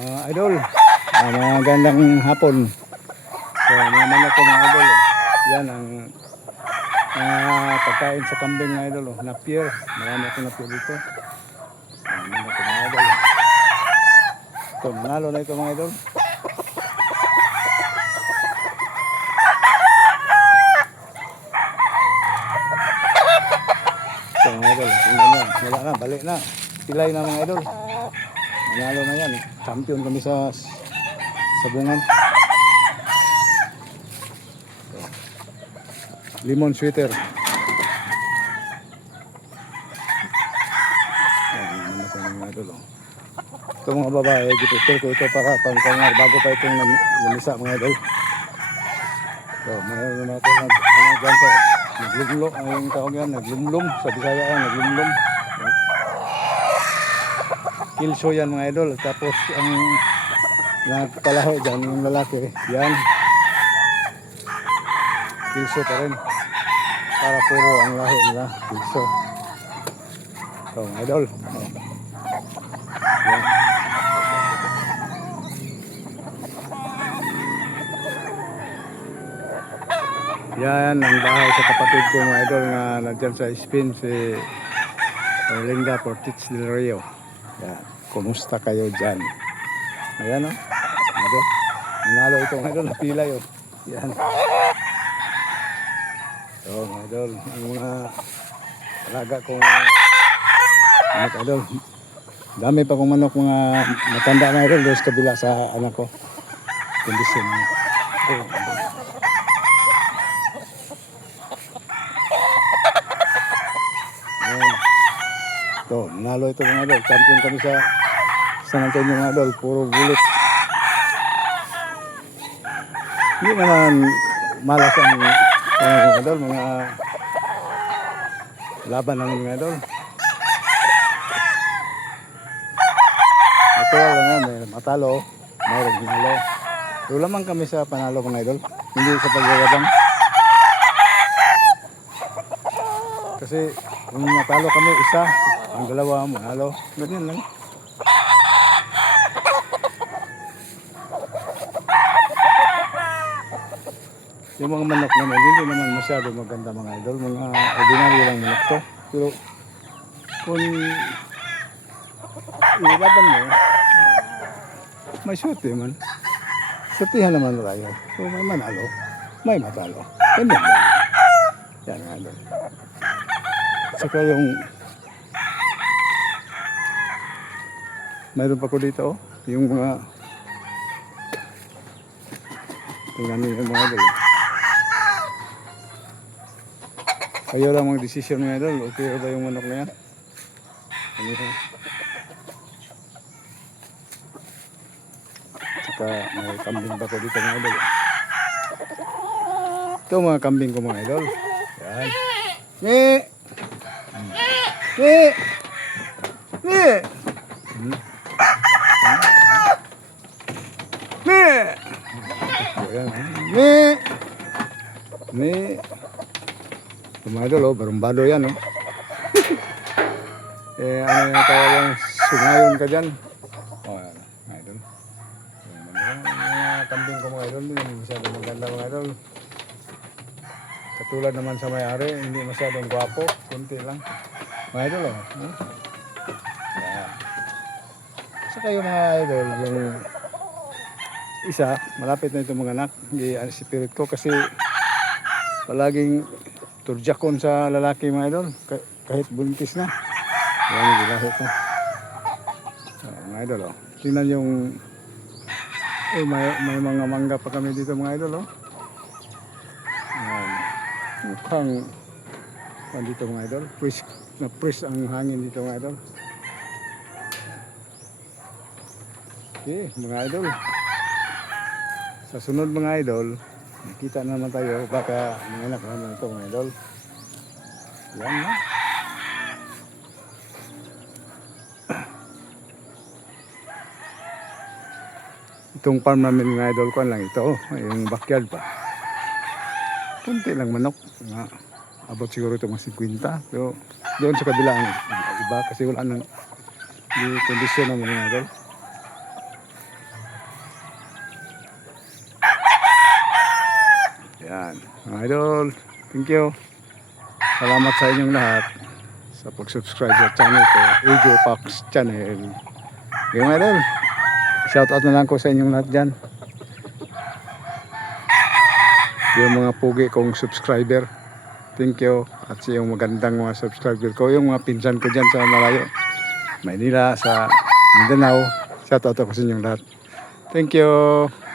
Idol, magandang hapon. So, mga manok ko mga idol. Yan ang pagkain sa kambing mga idol. Napier, marami akong napier dito. Manok ko mga idol. So, nanalo na ito mga idol. So mga idol, tingnan nyo. Wala na, balik na. Pilay na mga idol. Nanalo na yan. Champion kami sa sabungan. Lemon sweater. Ayan, ito mga idol. Ito mga babae, gipister ko ito para pangkangar bago pa itong namisa mga idol. So, mayroon na ito dyan sa naglumlo. Ang tawag yan, naglumlum. Sa Bisaya yan, naglumlum. Kilso yan mga idol. Tapos ang nagpalaho dyan, yung lalaki, yan. Kilso pa rin. Para puro ang lahi nila. Kilso. So mga idol. Yan. Yan ang bahay sa kapatid ko mga idol na nandyan sa Spin, si Linda Portich del Rio. Yan. Kumusta kayo dyan? Ayan o. Oh. Nanalo ito mga idol. Napila yun. Yan. So mga idol. Ang mga alaga kong anak idol. Dami pa kong manok mga matanda na idol. Doon sa kabila sa anak ko. Kondisyon niya. Ayan. Ito. Nanalo ito mga idol. Champion kami sa San Antonio mga idol. Puro bulit. Hindi naman malas ang mga idol, mga laban ng mga idol. Ito lang yan, may matalo, mayroong panalo. So lamang kami sa panalo mga idol, hindi sa pagyayabang. Kasi kung matalo kami isa, ang dalawa manalo, ganyan lang. Yung mga manok naman, hindi naman masyado maganda mga idol. Mga ordinary lang manok to. Pero kung ilaban mo, may shoot man. Sutihan naman tayo. So may manalo, may matalo. Ganyan lang. Yan mga idol. Saka yung mayroon pa ko dito, yung mga tingnan nyo yung mga idol. Kayo lang mag-desisyon mga idol. Okay ba yung manok na yan? Saka may kambing pa ko dito mga idol. Ito mga kambing ko mga idol. Yan. Ni! Ni! Ni! Ni! Ni! Ni! Mga idol, oh, barumbado yan, oh. Ano yung tawag, sungayon ka dyan. Oh, yan, mga idol. Mga kambing ko mga idol, hindi masyadong maganda mga idol. Katulad naman sa may-ari, hindi masyadong gwapo, kunti lang. Mga idol, oh. Yan. Saka yung mga idol, yung isa, malapit na itong mga anak, hindi spirit ko kasi palaging turjakon sa lalaki mga idol, kahit buntis na. Yan yung bilahit na. Mga idol, oh. Tingnan yung may mga mangga pa kami dito mga idol, oh. Yan. Mukhang dito mga idol. Fresh ang hangin dito mga idol. Okay, mga idol. Sa sunod mga idol, nakita naman tayo, baka manganak naman ito mga idol. Yan na. Itong farm namin mga idol ko lang ito, yung backyard pa. Kunti lang manok. Abot siguro ito mga 50. Pero doon sa kabila iba kasi wala nang kondisyon ng mga idol. Yan. Mga idol, thank you. Salamat sa inyong lahat sa pag-subscribe sa channel ko, Ejo Pax Channel. Okay mga idol, shout out na lang ko sa inyong lahat dyan. Yung mga pugi kong subscriber, thank you. At sa yung magandang mga subscriber ko, yung mga pinsan ko dyan sa malayo, Maynila, sa Mindanao, shout out ako sa inyong lahat. Thank you.